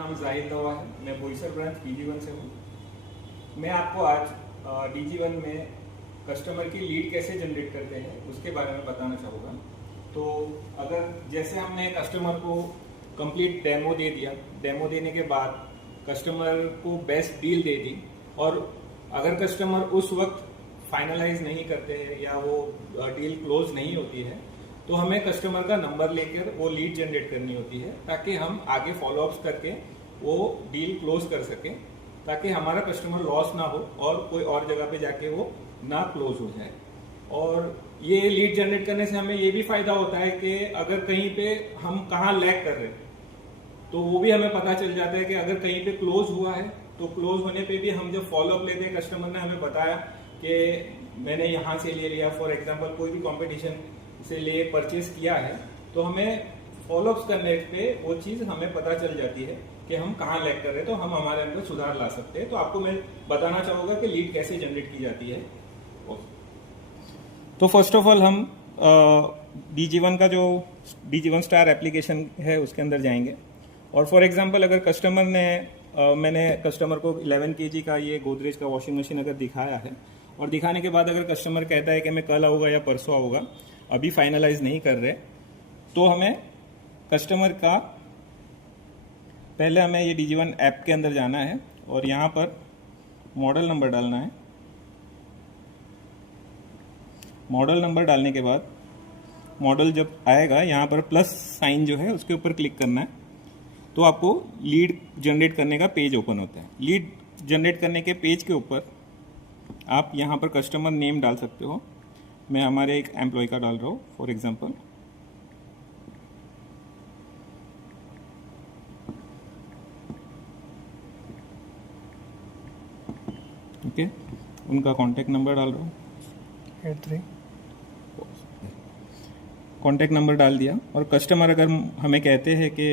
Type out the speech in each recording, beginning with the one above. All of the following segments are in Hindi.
नाम जाहिद दवा है। मैं बोईसर ब्रांच DG1 से हूँ। मैं आपको आज DG1 में कस्टमर की लीड कैसे जनरेट करते हैं उसके बारे में बताना चाहूँगा। तो अगर जैसे हमने कस्टमर को कंप्लीट डेमो दे दिया, डेमो देने के बाद कस्टमर को बेस्ट डील दे दी और अगर कस्टमर उस वक्त फाइनलाइज नहीं करते हैं या वो डील क्लोज नहीं होती है तो हमें कस्टमर का नंबर लेकर वो लीड जनरेट करनी होती है ताकि हम आगे फॉलोअप्स करके वो डील क्लोज कर सकें, ताकि हमारा कस्टमर लॉस ना हो और कोई और जगह पे जाके वो ना क्लोज हो जाए। और ये लीड जनरेट करने से हमें ये भी फायदा होता है कि अगर कहीं पे हम कहाँ लैग कर रहे हैं तो वो भी हमें पता चल जाता है कि अगर कहीं पे क्लोज हुआ है तो क्लोज होने पे भी हम जब फॉलोअप लेते हैं, कस्टमर ने हमें बताया कि मैंने यहाँ से ले लिया, फॉर एग्जांपल कोई भी कंपटीशन से ले परचेज किया है, तो हमें फॉलोअप्स करने पे वो चीज़ हमें पता चल जाती है कि हम कहाँ लैग कर रहे हैं, तो हम हमारे अंदर सुधार ला सकते हैं। तो आपको मैं बताना चाहूँगा कि लीड कैसे जनरेट की जाती है। तो फर्स्ट ऑफ ऑल हम DG1 का जो DG1 स्टार एप्लीकेशन है उसके अंदर जाएंगे और फॉर एग्जांपल अगर कस्टमर ने मैंने कस्टमर को 11 kg का ये गोदरेज का वॉशिंग मशीन अगर दिखाया है और दिखाने के बाद अगर कस्टमर कहता है कि मैं कल आऊँगा या परसों आऊँगा, अभी फाइनलाइज नहीं कर रहे, तो हमें कस्टमर का पहले हमें ये DG1 ऐप के अंदर जाना है और यहाँ पर मॉडल नंबर डालना है। मॉडल नंबर डालने के बाद मॉडल जब आएगा यहाँ पर प्लस साइन जो है उसके ऊपर क्लिक करना है, तो आपको लीड जनरेट करने का पेज ओपन होता है। लीड जनरेट करने के पेज के ऊपर आप यहाँ पर कस्टमर नेम डाल सकते हो। मैं हमारे एक एम्प्लॉय का डाल रहा हूँ फॉर एग्जांपल। ओके, उनका कॉन्टैक्ट नंबर डाल रहा हूँ 83। कॉन्टैक्ट नंबर डाल दिया और कस्टमर अगर हमें कहते हैं कि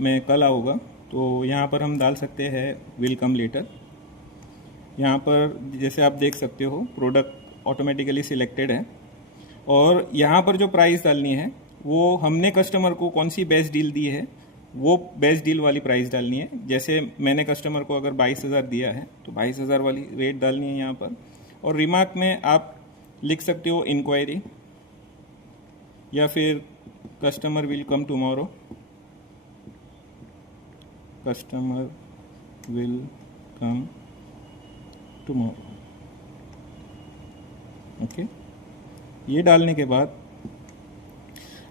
मैं कल आऊँगा तो यहाँ पर हम डाल सकते हैं विल कम लेटर। यहाँ पर जैसे आप देख सकते हो प्रोडक्ट ऑटोमेटिकली सिलेक्टेड है और यहाँ पर जो प्राइस डालनी है वो हमने कस्टमर को कौन सी बेस्ट डील दी है वो बेस्ट डील वाली प्राइस डालनी है। जैसे मैंने कस्टमर को अगर 22,000 दिया है तो 22,000 वाली रेट डालनी है यहाँ पर। और रिमार्क में आप लिख सकते हो इंक्वायरी या फिर customer will come tomorrow, customer will come tomorrow. Okay, ये डालने के बाद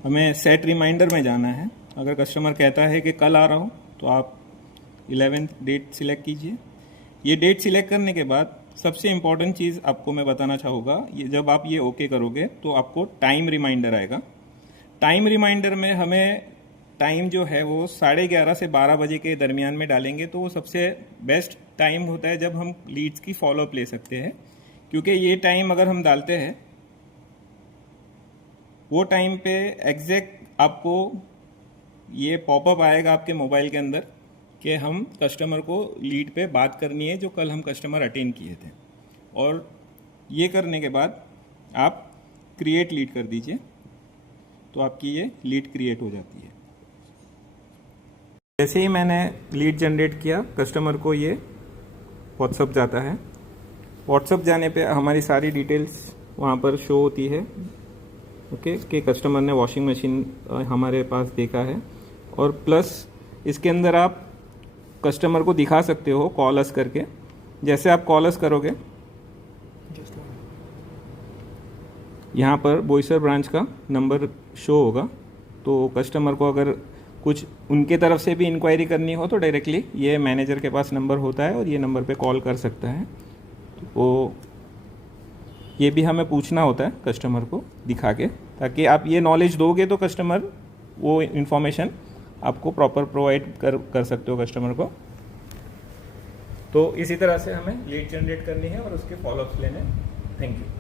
हमें सेट रिमाइंडर में जाना है। अगर कस्टमर कहता है कि कल आ रहा हूँ तो आप 11th डेट सिलेक्ट कीजिए। ये डेट सिलेक्ट करने के बाद सबसे इम्पॉर्टेंट चीज़ आपको मैं बताना चाहूँगा, ये जब आप ये ओके करोगे तो आपको टाइम रिमाइंडर आएगा। टाइम रिमाइंडर में हमें टाइम जो है वो 11:30 से 12 बजे के दरमियान में डालेंगे तो वो सबसे बेस्ट टाइम होता है जब हम लीड्स की फॉलोअप ले सकते हैं, क्योंकि ये टाइम अगर हम डालते हैं वो टाइम पे एग्जैक्ट आपको ये पॉपअप आएगा आपके मोबाइल के अंदर कि हम कस्टमर को लीड पे बात करनी है जो कल हम कस्टमर अटेंड किए थे। और ये करने के बाद आप क्रिएट लीड कर दीजिए तो आपकी ये लीड क्रिएट हो जाती है। जैसे ही मैंने लीड जनरेट किया कस्टमर को ये व्हाट्सअप जाता है। व्हाट्सअप जाने पे हमारी सारी डिटेल्स वहाँ पर शो होती है। ओके, कि कस्टमर ने वॉशिंग मशीन हमारे पास देखा है और प्लस इसके अंदर आप कस्टमर को दिखा सकते हो कॉल अस करके। जैसे आप कॉल अस करोगे यहाँ पर बोईसर ब्रांच का नंबर शो होगा, तो कस्टमर को अगर कुछ उनके तरफ से भी इंक्वायरी करनी हो तो डायरेक्टली ये मैनेजर के पास नंबर होता है और ये नंबर पे कॉल कर सकता है। तो ये भी हमें पूछना होता है कस्टमर को दिखा के, ताकि आप ये नॉलेज दोगे तो कस्टमर वो इन्फॉर्मेशन आपको प्रॉपर प्रोवाइड कर सकते हो कस्टमर को। तो इसी तरह से हमें लीड जनरेट करनी है और उसके फॉलोअप्स लेने। Thank you.